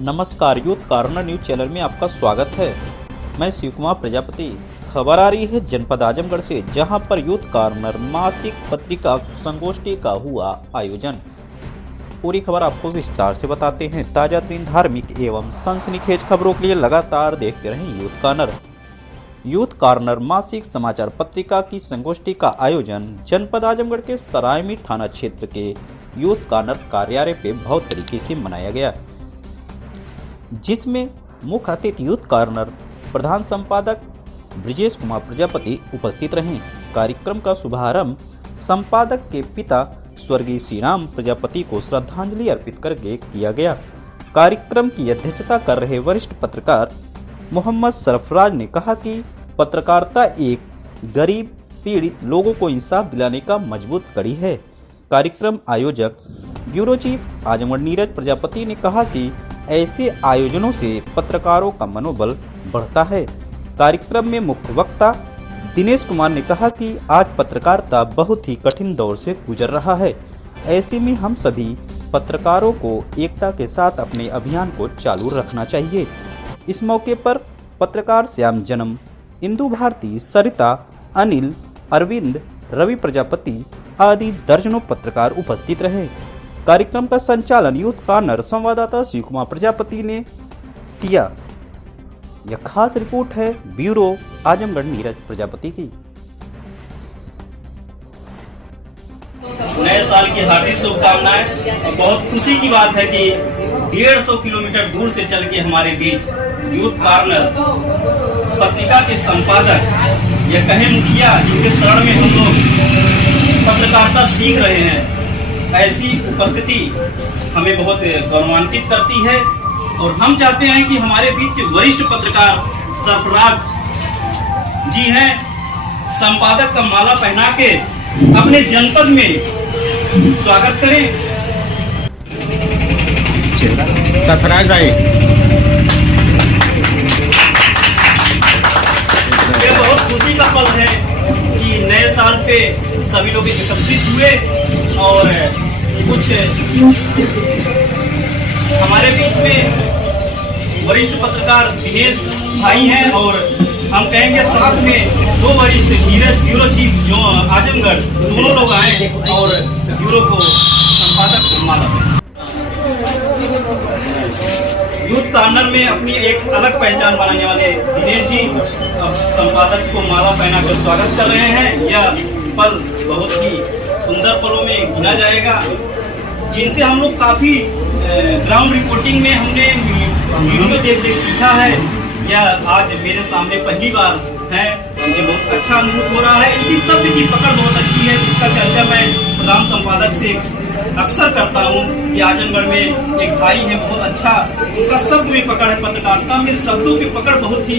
नमस्कार, youth corner news channel में आपका स्वागत है। मैं शिव कुमार प्रजापति। खबर आ रही है जनपद आजमगढ़ से, जहां पर यूथ कॉर्नर मासिक पत्रिका संगोष्ठी का हुआ आयोजन। पूरी खबर आपको विस्तार से बताते हैं। ताजा तरीन धार्मिक एवं सनसनीखेज खबरों के लिए लगातार देखते रहें यूथ कॉर्नर। यूथ कॉर्नर मासिक समाचार पत्रिका की संगोष्ठी का आयोजन जनपद आजमगढ़ के सरायमीर थाना क्षेत्र के यूथ कॉर्नर कार्यालय पे भव्य तरीके से मनाया गया, जिसमें मुख्य अतिथि यूथ कॉर्नर प्रधान संपादक ब्रिजेश कुमार प्रजापति उपस्थित रहे। कार्यक्रम का शुभारंभ संपादक के पिता स्वर्गीय श्री राम प्रजापति को श्रद्धांजलि अर्पित करके किया गया। कार्यक्रम की अध्यक्षता कर रहे वरिष्ठ पत्रकार मोहम्मद सरफराज ने कहा कि पत्रकारिता एक गरीब पीड़ित लोगों को इंसाफ दिलाने का मजबूत कड़ी है। कार्यक्रम आयोजक ब्यूरो चीफ आजमगढ़ नीरज प्रजापति ने कहा कि ऐसे आयोजनों से पत्रकारों का मनोबल बढ़ता है। कार्यक्रम में मुख्य वक्ता दिनेश कुमार ने कहा कि आज पत्रकारिता बहुत ही कठिन दौर से गुजर रहा है। ऐसे में हम सभी पत्रकारों को एकता के साथ अपने अभियान को चालू रखना चाहिए। इस मौके पर पत्रकार श्याम जन्म, इंदु भारती, सरिता, अनिल, अरविंद, रवि प्रजापति आदि दर्जनों पत्रकार उपस्थित रहे। कार्यक्रम का संचालन यूथ कॉर्नर संवाददाता शिव कुमार प्रजापति ने किया। यह खास रिपोर्ट है ब्यूरो आजमगढ़ नीरज प्रजापति की। नए साल की हार्दिक शुभकामनाएं। और बहुत खुशी की बात है कि 150 किलोमीटर दूर से चल के हमारे बीच यूथ कॉर्नर पत्रिका के संपादक या कहे मुखिया, जिनके शरण में हम लोग पत्रकारिता सीख रहे हैं, ऐसी उपस्थिति हमें बहुत गौरवान्वित करती है। और हम चाहते हैं कि हमारे बीच वरिष्ठ पत्रकार सरफराज जी हैं, संपादक का माला पहना के अपने जनपद में स्वागत करें। सरफराज भाई, ये बहुत खुशी का पल है कि नए साल पे सभी लोग एकत्रित हुए और कुछ हमारे बीच में वरिष्ठ पत्रकार दिनेश भाई हैं और हम कहेंगे साथ में 2 वरिष्ठ नीरज ब्यूरो चीफ जो आजमगढ़, दोनों लोग आए और ब्यूरो को संपादक माला। यूथ कॉर्नर में अपनी एक अलग पहचान बनाने वाले दिनेश जी अब संपादक को माला पहनाकर स्वागत कर रहे हैं। यह पल बहुत ही सुंदर पलों में गिना जाएगा, जिनसे हम लोग काफी ग्राउंड रिपोर्टिंग में हमने वीडियो देख सीखा है। यह आज मेरे सामने पहली बार है, मुझे बहुत अच्छा अनुभव हो रहा है। इनकी शब्द की पकड़ बहुत अच्छी है, जिसका चर्चा मैं प्रधान संपादक से अक्सर करता हूँ कि आजमगढ़ में एक भाई है बहुत अच्छा, उनका शब्द में पकड़ है। पत्रकारिता में शब्दों की पकड़ बहुत ही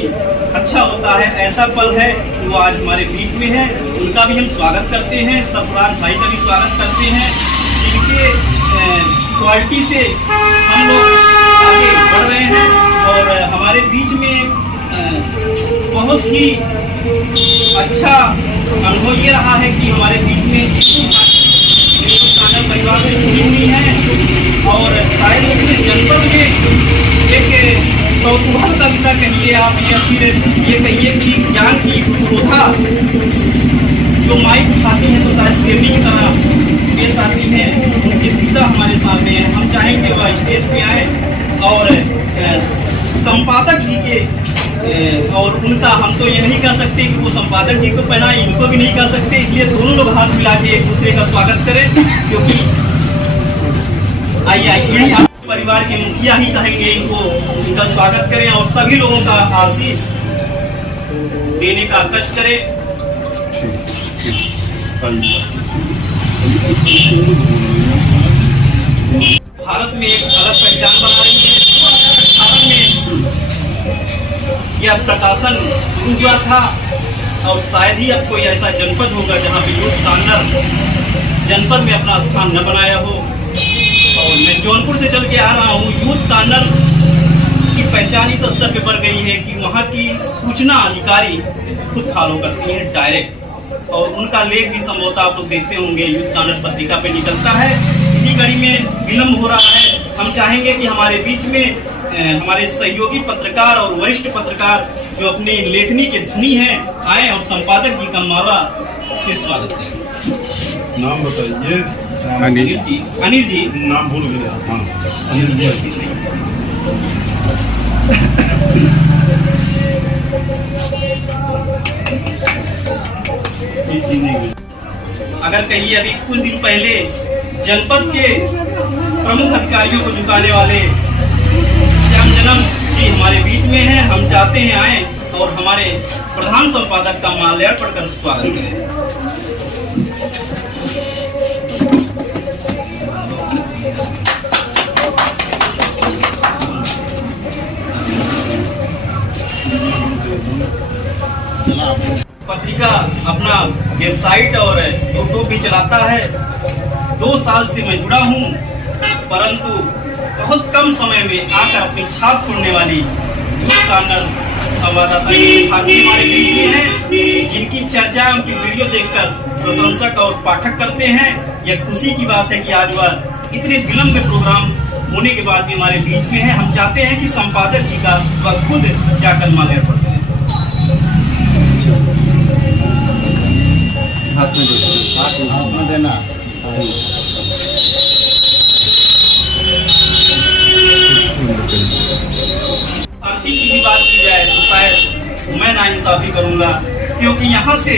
अच्छा होता है। ऐसा पल है वो आज हमारे बीच में है, उनका भी हम स्वागत करते हैं। सरफराज भाई का भी स्वागत करते हैं, जिनके क्वालिटी से हम लोग आगे बढ़ रहे हैं। और हमारे बीच में बहुत ही अच्छा अनुभव ये रहा है कि हमारे बीच में परिवार से जुड़ी हुई है और शायद अपने जनपद में एक कौतूहल का विषय कहिए आप, या फिर ये कहिए कि ज्ञान की प्रथा जो माइक उठाती है तो शायद शेरनी की तरह पेश आती है। उनके पिता हमारे सामने हैं, हम चाहेंगे वह स्टेज पे आए और संपादक जी के और उनका, हम तो ये नहीं कह सकते कि वो संपादक जी को पहना, इनको भी नहीं कह सकते, इसलिए दोनों लोग हाथ मिला के एक दूसरे का स्वागत करें, क्योंकि आइए परिवार के मुखिया ही कहेंगे इनको, इनका स्वागत करें और सभी लोगों का आशीष देने का कष्ट करें। भारत में एक अलग पहचान बना रही है। 2018 में यह प्रकाशन शुरू हुआ था और शायद ही अब कोई ऐसा जनपद होगा जहां पे यूथ कॉर्नर जनपद में अपना स्थान न बनाया हो। और मैं जौनपुर से चल के आ रहा हूँ। यूथ कॉर्नर की पहचान इस स्तर पे बढ़ गई है कि वहाँ की सूचना अधिकारी खुद फॉलो करती है डायरेक्ट, और उनका लेख भी संभवतः आप लोग देखते होंगे यूथ कॉर्नर पत्रिका पे निकलता है। इसी कड़ी में विलम्ब हो रहा है। हम चाहेंगे कि हमारे बीच में हमारे सहयोगी पत्रकार और वरिष्ठ पत्रकार जो अपनी लेखनी के धनी हैं आए और संपादक जी का माला से स्वागत करें। नाम बताइए। अनिल जी नाम भूल गए। हाँ, अनिल जी। अगर कहिए अभी कुछ दिन पहले जनपद के प्रमुख अधिकारियों को झुकाने वाले श्याम जन्म जी हमारे बीच में हैं, हम चाहते हैं आए और हमारे प्रधान संपादक का माल्यार्पण कर स्वागत करें। पत्रिका अपना वेबसाइट और यूट्यूब भी चलाता है। 2 साल से मैं जुड़ा हूं, परंतु बहुत कम समय में आकर अपनी छाप छोड़ने वाली यूथ कॉर्नर संवाददाता हमारे बीच में हैं, जिनकी चर्चा उनकी वीडियो देखकर प्रशंसक और पाठक करते हैं। यह खुशी की बात है कि आज वह इतने विलंब में प्रोग्राम होने के बाद भी हमारे बीच में है। हम चाहते हैं कि संपादक जी का वह खुद जाकर माल्यार्पण करें। हाथ में देना। आरती की भी बात की जाए तो शायद मैं नाइंसाफी करूंगा, क्योंकि यहाँ से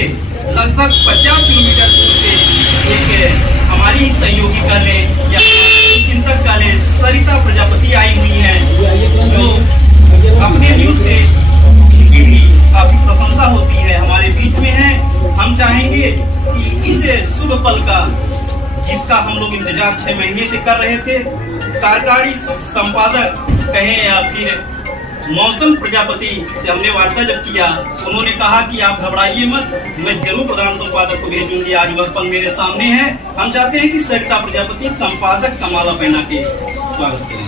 लगभग 50 किलोमीटर दूर से एक हमारी ही सहयोगी का ले या चिंतक का ले सरिता प्रजापति आई हुई है, जो अपने न्यूज से इनकी भी काफी प्रशंसा होती है, हमारे बीच में है। हम चाहेंगे कि इस शुभ पल का, जिसका हम लोग इंतजार 6 महीने से कर रहे थे, कार्यकारी संपादक कहें या फिर मौसम प्रजापति से हमने वार्ता जब किया, उन्होंने कहा कि आप घबराइए मत, मैं जरूर प्रधान संपादक को भेजूंगी। आज वह पल मेरे सामने है। हम चाहते हैं कि सरिता प्रजापति संपादक का माला पहना के स्वागत करें।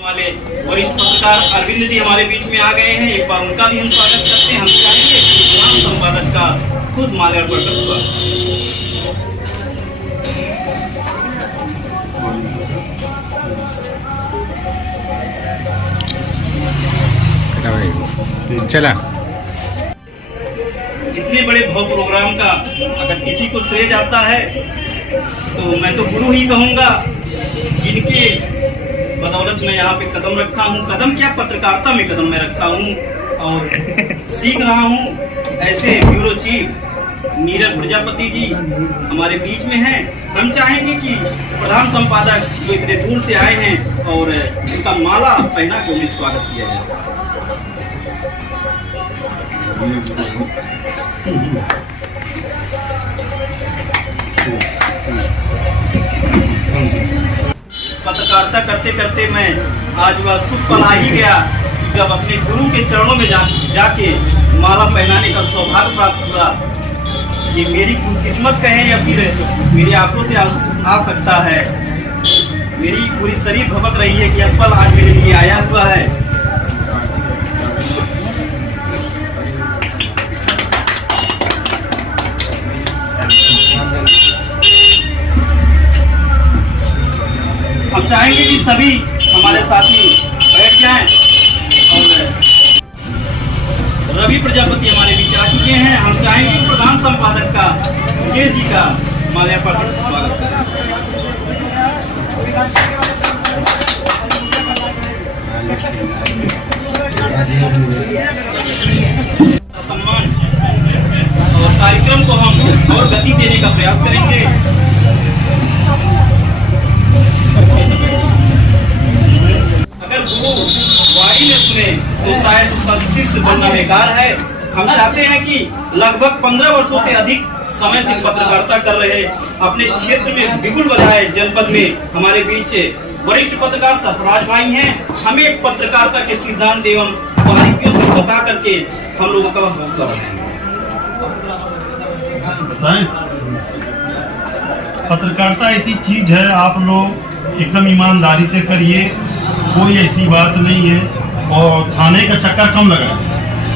वाले वरिष्ठ पत्रकार अरविंद जी हमारे बीच में आ गए हैं, एक बार उनका भी हम स्वागत करते हैं। हम चाहेंगे कि प्रधान संपादक का खुद माल्यार्पण कर स्वागत। चला। इतने बड़े भव्य प्रोग्राम का अगर किसी को श्रेय जाता है तो मैं तो गुरु ही कहूंगा, जिनके बदौलत मैं यहाँ पे कदम रखा हूँ। कदम क्या, पत्रकारिता में कदम मैं रखा हूँ और सीख रहा हूँ। ऐसे ब्यूरो चीफ नीरज प्रजापति जी हमारे बीच में हैं। हम चाहेंगे कि प्रधान संपादक जो इतने दूर से आए हैं और उनका माला पहना के उन्हें स्वागत किया जाए। पत्रकारिता करते करते मैं आज वह शुभ पल आ ही गया जब अपने गुरु के चरणों में जाके माला पहनाने का सौभाग्य प्राप्त हुआ। ये मेरी किस्मत कहे या फिर मेरी आंखों से आ सकता है। मेरी पूरी शरीर भपक रही है कि यह पल आज मेरे लिए आया हुआ है। हम चाहेंगे कि सभी हमारे साथी बैठ जाएं और रवि प्रजापति हमारे बीच आ चुके हैं। हम चाहेंगे कि प्रधान संपादक का विजय जी का माल्यार्पण पर स्वागत करें। सम्मान और कार्यक्रम को हम और गति देने का प्रयास करेंगे। अगर गुरु वाणी में सुने तो शायद उसका शिष्य बनना बेकार है। हम चाहते हैं कि लगभग 15 वर्षों से अधिक समय से पत्रकारिता कर रहे अपने क्षेत्र में बिगुल बजाए जनपद में हमारे बीच वरिष्ठ पत्रकार सरफराज भाई हैं। हमें पत्रकारिता के सिद्धांत एवं बारीकियों से बता करके हम लोगों का हौसला बताएं। पत्रकारिता ऐसी चीज है, आप लोग एकदम ईमानदारी से करिए, कोई ऐसी बात नहीं है और थाने का चक्कर कम लगाए।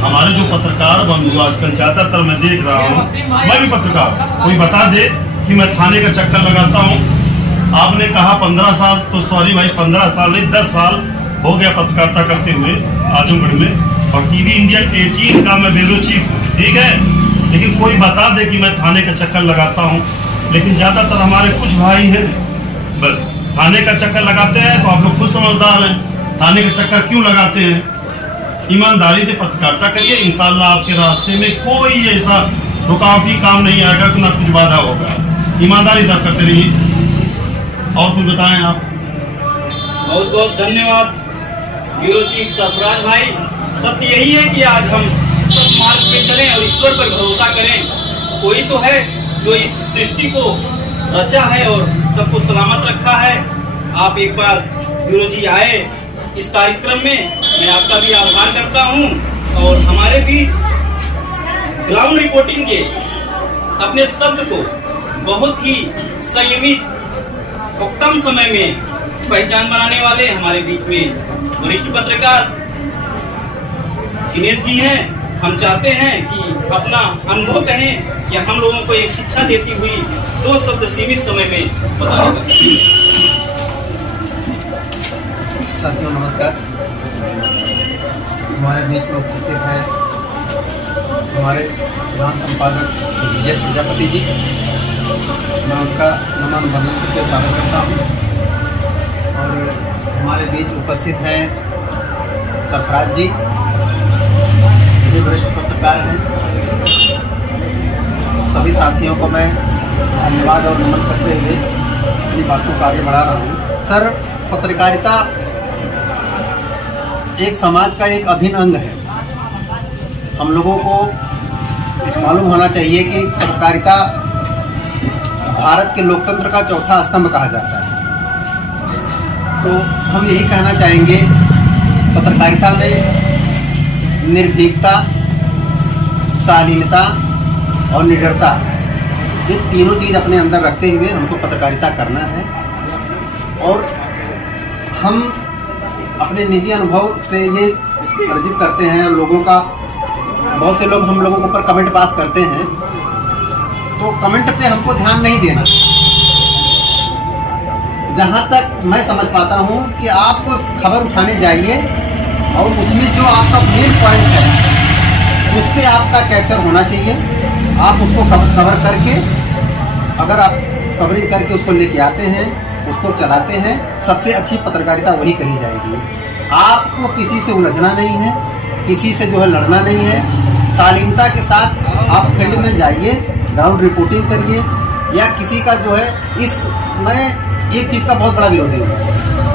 हमारे जो पत्रकार बंधु आजकल ज्यादातर मैं देख रहा हूँ, मैं भी पत्रकार, कोई बता दे कि मैं थाने का चक्कर लगाता हूँ। आपने कहा 15 साल, तो सॉरी भाई 15 साल नहीं 10 साल हो गया पत्रकारिता करते हुए आजमगढ़ में, और टीवी इंडिया 18 का मैं ब्यूरो चीफ हूँ, ठीक है। लेकिन कोई बता दे कि मैं थाने का चक्कर लगाता हूँ। लेकिन ज्यादातर हमारे कुछ भाई हैं बस थाने का चक्कर लगाते हैं, तो आप लोग खुद समझदार हैं, थाने का चक्कर क्यों लगाते हैं। ईमानदारी से पत्रकारिता करिए, इंशाल्लाह आपके रास्ते में कोई ऐसा रुकावटी काम नहीं आएगा कि ना कुछ बाधा होगा। ईमानदारी से करते रहिए। और कुछ बताएं आप। बहुत बहुत धन्यवाद ब्यूरो चीफ सरफराज भाई। सत्य यही है कि आज हम सब मार्ग पे चलें और ईश्वर पर भरोसा करें। कोई तो है जो इस सृष्टि को रचा है और सबको सलामत रखा है। आप एक बार ब्यूरो जी आए इस कार्यक्रम में, मैं आपका भी आभार करता हूं। और हमारे बीच ग्राउंड रिपोर्टिंग के अपने शब्द को बहुत ही संयमित और कम समय में पहचान बनाने वाले हमारे बीच में वरिष्ठ पत्रकार दिनेश जी हैं। हम चाहते हैं कि अपना अनुभव कहें या हम लोगों को एक शिक्षा देती हुई 2 शब्द सीमित समय में बताएगा। साथियों नमस्कार। हमारे बीच में उपस्थित है हमारे प्रधान संपादक ब्रिजेश प्रजापति जी। मैं उनका नमन वंदन करके स्वागत करता हूँ। और हमारे बीच उपस्थित हैं सरफराज जी, जो वरिष्ठ पत्रकार हैं। सभी साथियों को मैं धन्यवाद और नमन करते हुए अपनी बातों को आगे बढ़ा रहा हूँ। सर, पत्रकारिता एक समाज का एक अभिन्न अंग है। हम लोगों को मालूम होना चाहिए कि पत्रकारिता भारत के लोकतंत्र का चौथा स्तंभ कहा जाता है। तो हम यही कहना चाहेंगे, पत्रकारिता में निर्भीकता, शालीनता और निडरता, ये तीनों चीज़ अपने अंदर रखते हुए हमको पत्रकारिता करना है। और हम अपने निजी अनुभव से ये अर्जित करते हैं। लोगों का, बहुत से लोग हम लोगों के ऊपर कमेंट पास करते हैं, तो कमेंट पे हमको ध्यान नहीं देना। जहाँ तक मैं समझ पाता हूँ कि आप खबर उठाने जाइए और उसमें जो आपका मेन पॉइंट है उस पर आपका कैप्चर होना चाहिए। आप उसको कवर करके, अगर आप कवरिंग करके उसको लेके आते हैं, उसको चलाते हैं, सबसे अच्छी पत्रकारिता वही करी जाएगी। आपको किसी से उलझना नहीं है, किसी से जो है लड़ना नहीं है। शालीनता के साथ आप फील्ड में जाइए, ग्राउंड रिपोर्टिंग करिए। या किसी का जो है मैं एक चीज़ का बहुत बड़ा विरोधी हूँ,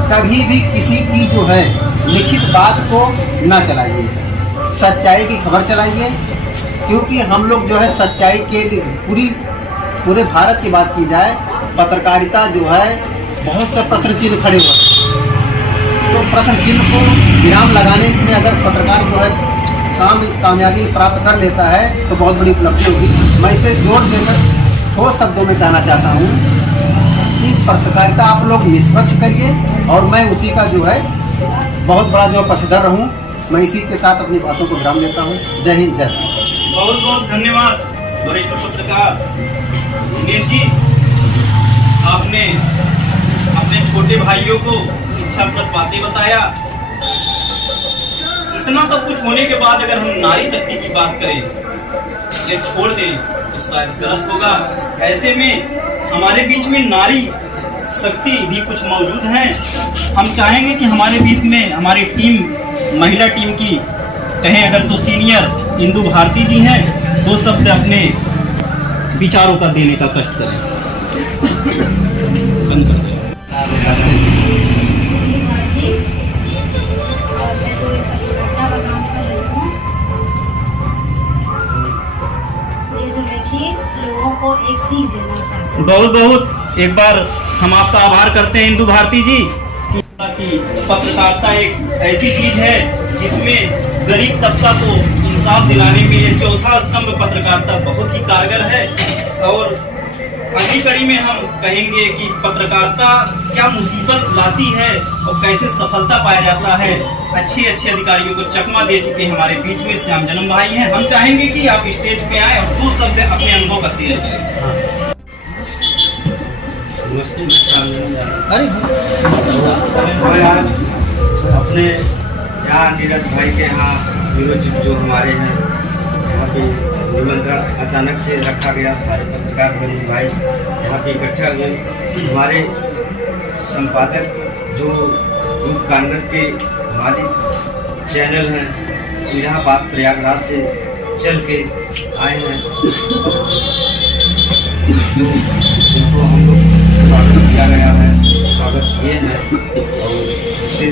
कभी भी किसी की जो है लिखित बात को ना चलाइए, सच्चाई की खबर चलाइए। क्योंकि हम लोग जो है सच्चाई के लिए पूरे भारत की बात की जाए, पत्रकारिता जो है बहुत से प्रश्न चिन्ह खड़े हुए हैं। तो प्रश्न चिन्ह को विराम लगाने में अगर पत्रकार जो है कामयाबी प्राप्त कर लेता है तो बहुत बड़ी उपलब्धि होगी। मैं इस पर जोर देकर ठोस शब्दों में कहना चाहता हूँ कि पत्रकारिता आप लोग निष्पक्ष करिए, और मैं उसी का जो है बहुत बड़ा जो पक्षधर रहूँ। मैं इसी के साथ अपनी बातों को विराम देता हूँ। जय हिंद, जय भारत। बहुत बहुत धन्यवाद वरिष्ठ पत्रकार दिनेश जी। आपने अपने छोटे भाइयों को शिक्षाप्रद बातें बताया। इतना सब कुछ होने के बाद अगर हम नारी शक्ति की बात करें या छोड़ दें तो शायद गलत होगा। ऐसे में हमारे बीच में नारी शक्ति भी कुछ मौजूद हैं। हम चाहेंगे कि हमारे बीच में हमारी टीम, महिला टीम की कहें अगर तो सीनियर इंदु भारती जी हैं, 2 शब्द अपने विचारों का देने का कष्ट करें। बंद कर दें। और मैं जो पत्रकारिता का काम कर रही हूँ, ये जो है कि लोगों को एक सीख देना चाहती हूँ। बहुत बहुत एक बार हम आपका आभार करते हैं इंदु भारती जी कि पत्रकारिता एक ऐसी चीज है जिसमें गरीब तबका को इंसाफ दिलाने में ये चौथा स्तंभ पत्रकारिता बहुत ही कारगर है। और अगली कड़ी में हम कहेंगे कि पत्रकारिता क्या मुसीबत लाती है और कैसे सफलता पाया जाता है। अच्छे अच्छे अधिकारियों को चकमा दे चुके हमारे बीच में श्याम जन्म भाई हैं। हम चाहेंगे कि आप स्टेज पे आए और 2 शब्द अपने अनुभव का शेयर करें। अरे मैं आज अपने यहाँ नीरज भाई के यहाँ न्यूज जो हमारे हैं यहाँ पे निमंत्रण अचानक से रखा गया। सारे पत्रकार बंधु भाई यहाँ पे इकट्ठा हुए। हमारे संपादक जो यूथ कॉर्नर के मालिक चैनल हैं इलाहाबाद प्रयागराज से चल के आए हैं, जो उनको हम लोग स्वागत किया गया है, स्वागत किए हैं। और इसके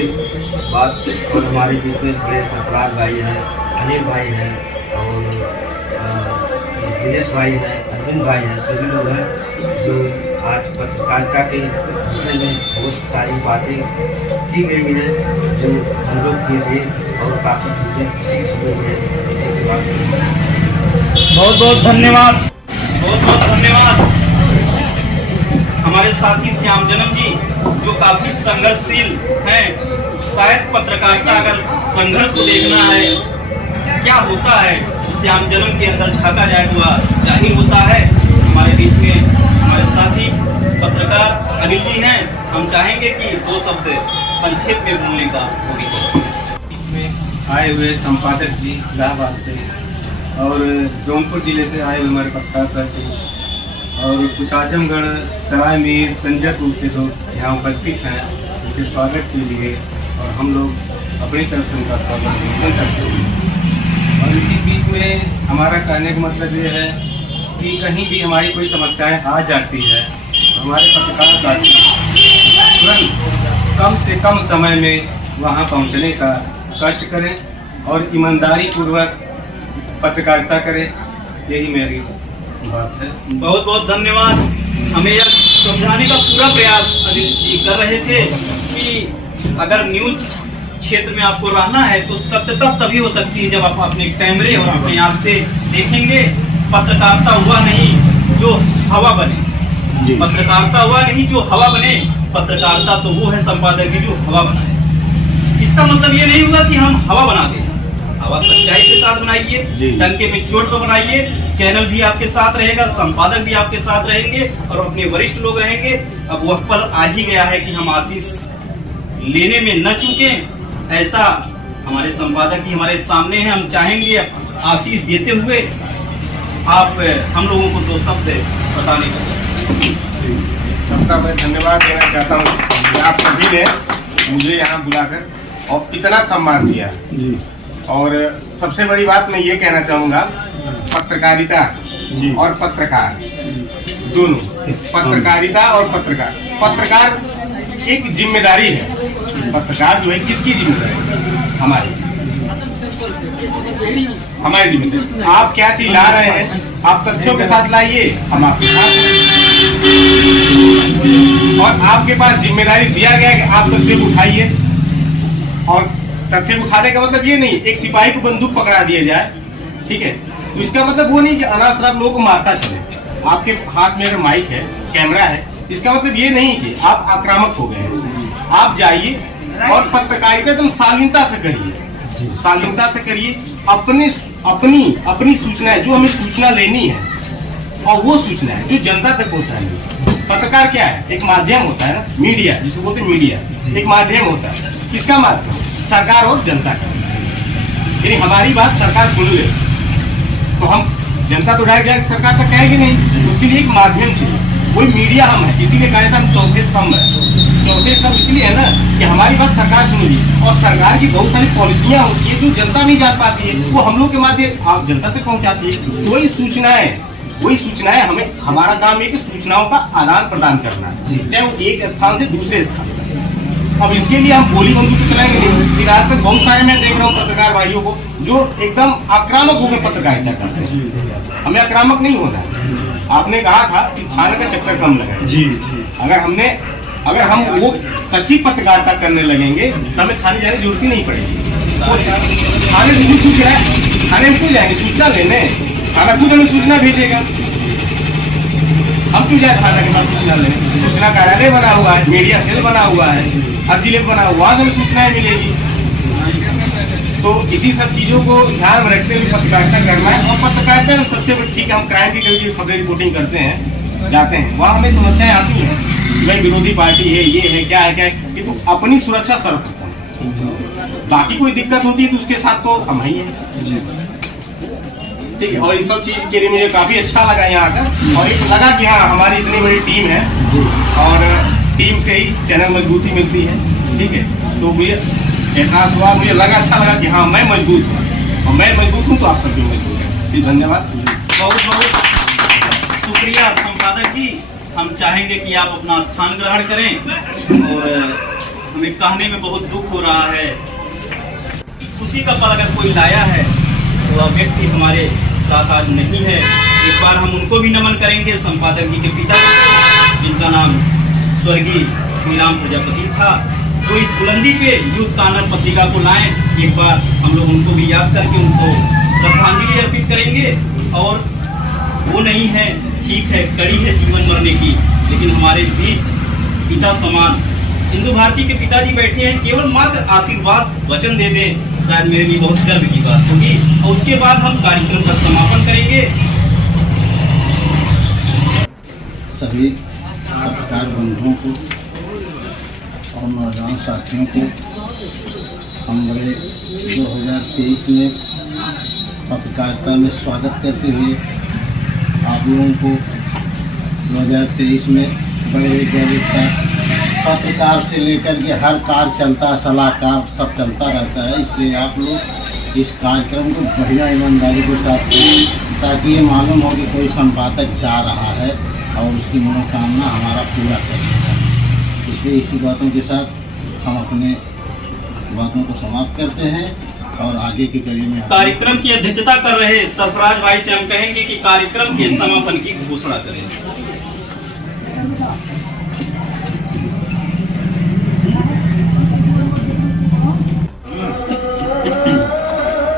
बाद और हमारे बीच में बड़े सरफराज भाई हैं, अनिल भाई हैं और दिनेश भाई हैं, अरविंद भाई हैं, सभी लोग हैं जो आज पत्रकारिता के विषय में बहुत सारी बातें की गई हैं जो हम लोग के लिए और काफ़ी चीज़ें सीख हुई हैं। इसी के बाद बहुत बहुत धन्यवाद, बहुत बहुत धन्यवाद हमारे साथी श्याम जन्म जी जो काफी संघर्षशील हैं। शायद पत्रकारिता अगर संघर्ष को देखना है क्या होता है तो श्याम जन्म के अंदर झांका जाए तो जाहिर होता है। हमारे बीच में हमारे साथी पत्रकार अनिल जी हैं। हम चाहेंगे कि 2 शब्द संक्षेप में बोलने का होगी। बीच में आए हुए संपादक जी इलाहाबाद से और जौनपुर जिले से आए हुए हमारे पत्रकार साथी और कुछ आजमगढ़ सराय मीर तंजरपुर के लोग यहाँ उपस्थित हैं। उनके स्वागत के लिए और हम लोग अपनी तरफ से उनका स्वागत करते हैं। और इसी बीच में हमारा कहने का मतलब ये है कि कहीं भी हमारी कोई समस्याएं आ जाती है तो हमारे पत्रकार साथी तुरंत कम से कम समय में वहाँ पहुँचने का कष्ट करें और ईमानदारी पूर्वक पत्रकारिता करें। यही मेरी बात है। बहुत बहुत धन्यवाद। हमें यह समझाने का पूरा प्रयास अनिल जी कर रहे थे कि अगर न्यूज क्षेत्र में आपको रहना है तो सत्यता तभी हो सकती है जब आप अपने कैमरे और अपने आँख से देखेंगे। पत्रकारिता हुआ नहीं जो हवा बने, पत्रकारिता हुआ नहीं जो हवा बने। पत्रकारिता तो वो है संपादक की जो हवा बनाए। इसका मतलब ये नहीं हुआ कि हम हवा बना दें। हवा सच्चाई के साथ बनाइए, डंके में चोट पर बनाइए। चैनल भी आपके साथ रहेगा, संपादक भी आपके साथ रहेंगे और अपने वरिष्ठ लोग रहेंगे। अब वह पल आ ही गया है कि हम आशीष लेने में न चूके। ऐसा हमारे संपादक जी हमारे सामने हैं। हम चाहेंगे आशीष देते हुए आप हम लोगों को 2 शब्द बताने का। सबका मैं धन्यवाद देना चाहता हूँ कि आप सभी ने मुझे यहाँ बुलाकर और इतना सम्मान दिया। और सबसे बड़ी बात मैं ये कहना चाहूँगा, पत्रकारिता और पत्रकार दोनों, पत्रकारिता और पत्रकार एक जिम्मेदारी है। पत्रकार जो है किसकी जिम्मेदारी? हमारी जिम्मेदारी। आप क्या चीज ला रहे हैं आप तथ्यों के साथ लाइए, हम आपके साथ हैं। और आपके पास जिम्मेदारी दिया गया है कि आप तथ्य उठाइए। और तथ्य उठाने का मतलब ये नहीं एक सिपाही को बंदूक पकड़ा दिया जाए, ठीक है, तो इसका मतलब वो नहीं कि अनाप शराब लोगों को मारता चले। आपके हाथ में अगर माइक है, कैमरा है, इसका मतलब ये नहीं कि आप आक्रामक हो गए हैं। आप जाइए और पत्रकारिता एकदम शालीनता से करिए, शालीनता से करिए। अपनी सूचनाएं जो हमें सूचना लेनी है और वो सूचना है जो जनता तक पहुंचानी। पत्रकार क्या है? एक माध्यम होता है ना, मीडिया जिसको बोलते हैं मीडिया, एक माध्यम होता है। किसका माध्यम? सरकार और जनता का। यदि हमारी बात सरकार सुन ले तो हम जनता तो डायरेक्ट सरकार तक कहेगी नहीं, उसके लिए एक माध्यम चाहिए। वही मीडिया हम है, इसीलिए कहा जाता है चौथे स्तंभ है। चौथे स्तंभ इसलिए है ना कि हमारी बात सरकार सुन ली और सरकार की बहुत सारी पॉलिसियां होती है जो जनता नहीं जान पाती है, वो हम लोग के माध्यम आप जनता तक पहुंचाती है। वही सूचनाएं हमें, हमारा काम है कि सूचनाओं का आदान प्रदान करना है, चाहे वो एक स्थान से दूसरे स्थान। अब इसके लिए हम गोली बंदूक चलाएंगे नहीं। फिर आज तक बहुत सारे मैं देख रहा हूँ पत्रकार भाइयों को जो एकदम आक्रामक होकर पत्रकारिता करते हैं। हमें आक्रामक नहीं होना है। आपने कहा था कि थाने का चक्कर कम लगाए। अगर हम वो सच्ची पत्रकारिता करने लगेंगे तो हमें थाने जाने की जरूरत ही नहीं पड़ेगी। थाने से कुछ सूच रहा है, थाने में क्यों जाएंगे? सूचना लेने, थाना खुद हमें सूचना भेजेगा। हम क्यों जाए थाना के पास सूचना लेने? सूचना कार्यालय बना हुआ है, मीडिया सेल बना हुआ है, अर्जिलेट बना हुआ, वहाँ से हमें सूचनाएं मिलेगी। तो इसी सब चीजों को ध्यान में रखते हुए पत्रकारिता करना है। और पत्रकारिता में सबसे ठीक है, हम क्राइम की कभी खबरें रिपोर्टिंग करते हैं, जाते हैं, वहाँ हमें समस्याएं आती हैं, भाई विरोधी पार्टी है, ये है, क्या है, कि तो अपनी सुरक्षा सर्वप्रथम, बाकी कोई दिक्कत होती है तो उसके साथ तो हम ही है। ठीक है, और इस सब चीज के लिए मुझे काफी अच्छा लगा यहाँ आकर, और एक लगा कि हाँ हमारी इतनी बड़ी टीम है और टीम से ही चैनल मजबूती मिलती है। ठीक है, तो मुझे एहसास हुआ, मुझे लगा, अच्छा लगा कि हाँ मैं मजबूत हूँ, और मैं मजबूत हूँ तो आप सब भी मजबूत हैं। जी धन्यवाद, बहुत बहुत शुक्रिया संपादक जी। हम चाहेंगे कि आप अपना स्थान ग्रहण करें, और हमें कहने में बहुत दुख हो रहा है, खुशी का पल अगर कोई लाया है तो वह व्यक्ति हमारे साथ आज नहीं है। एक बार हम उनको भी नमन करेंगे, संपादक जी के पिता, जिनका नाम स्वर्गीय श्री राम प्रजापति था, जो इस बुलंदी पे यूथ कॉर्नर पत्रिका को लाए। एक बार हम लोग उनको भी याद करके उनको श्रद्धांजलि अर्पित करेंगे। और वो नहीं है, ठीक है, कड़ी है जीवन मरने की, लेकिन हमारे बीच पिता समान इंदु भारती के पिताजी बैठे हैं, केवल मात्र आशीर्वाद वचन दे दें, शायद मेरे लिए बहुत गर्व की बात होगी। और उसके बाद हम कार्यक्रम का समापन करेंगे। सभी पत्रकार बंधुओं को और नौजवान साथियों को हम बड़े 2023 में पत्रकारिता में स्वागत करते हुए आप लोगों को 2023 में बड़े गौरव पत्रकार से लेकर के हर कार्य चलता, सलाहकार सब चलता रहता है, इसलिए आप लोग इस कार्यक्रम को बढ़िया ईमानदारी के साथ करें, ताकि ये मालूम हो कि कोई संपादक जा रहा है और उसकी मनोकामना हमारा पूरा करेगा। इसलिए इसी बातों के साथ हम अपने बातों को समाप्त करते हैं और आगे की कड़ी में कार्यक्रम की अध्यक्षता कर रहे सरफराज भाई से हम कहेंगे कि कार्यक्रम के समापन की घोषणा करें।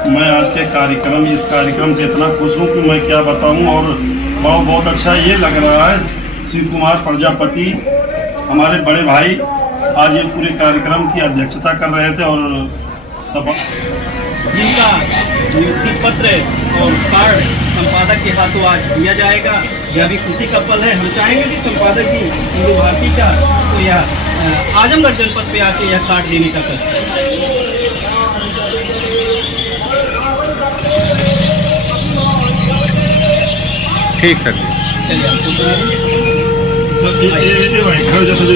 मैं आज के इस कार्यक्रम से इतना खुश हूँ कि मैं क्या बताऊँ। और बहुत अच्छा ये लग रहा है, शिव कुमार प्रजापति हमारे बड़े भाई आज ये पूरे कार्यक्रम की अध्यक्षता कर रहे थे, और जिनका नियुक्ति पत्र और कार्ड संपादक के हाथों आज दिया जाएगा, यह भी खुशी का पल है। हम चाहेंगे कि संपादक जी इंदु भारती का तो यह आजमगढ़ जनपद पे आके यह कार्ड देने का कर। ठीक सर, चलिए।